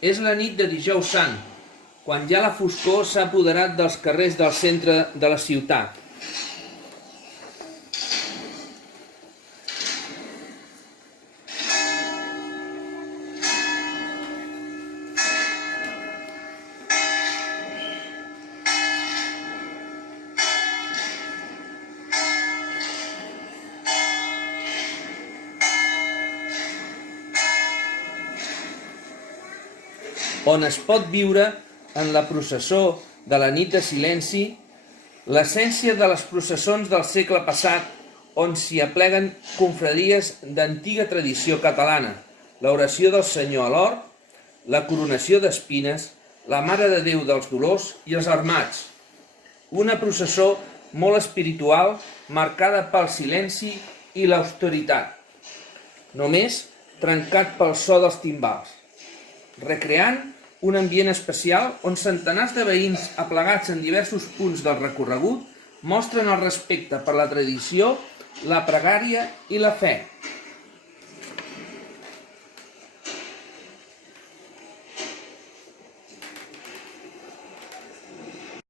És la nit de Dijous Sant, quan ja la foscor s'ha apoderat dels carrers del centre de la ciutat. On es pot viure en la processó de la nit de silenci l'essència de les processons del segle passat, on s'hi apleguen confraries d'antiga tradició catalana, l'oració del Senyor a l'hort, la coronació d'espines, la Mare de Déu dels Dolors i els armats. Una processó molt espiritual, marcada pel silenci i l'austeritat, només trencat pel so dels timbals, recreant un ambient especial on centenars de veïns aplegats en diversos punts del recorregut mostren el respecte per la tradició, la pregària i la fe.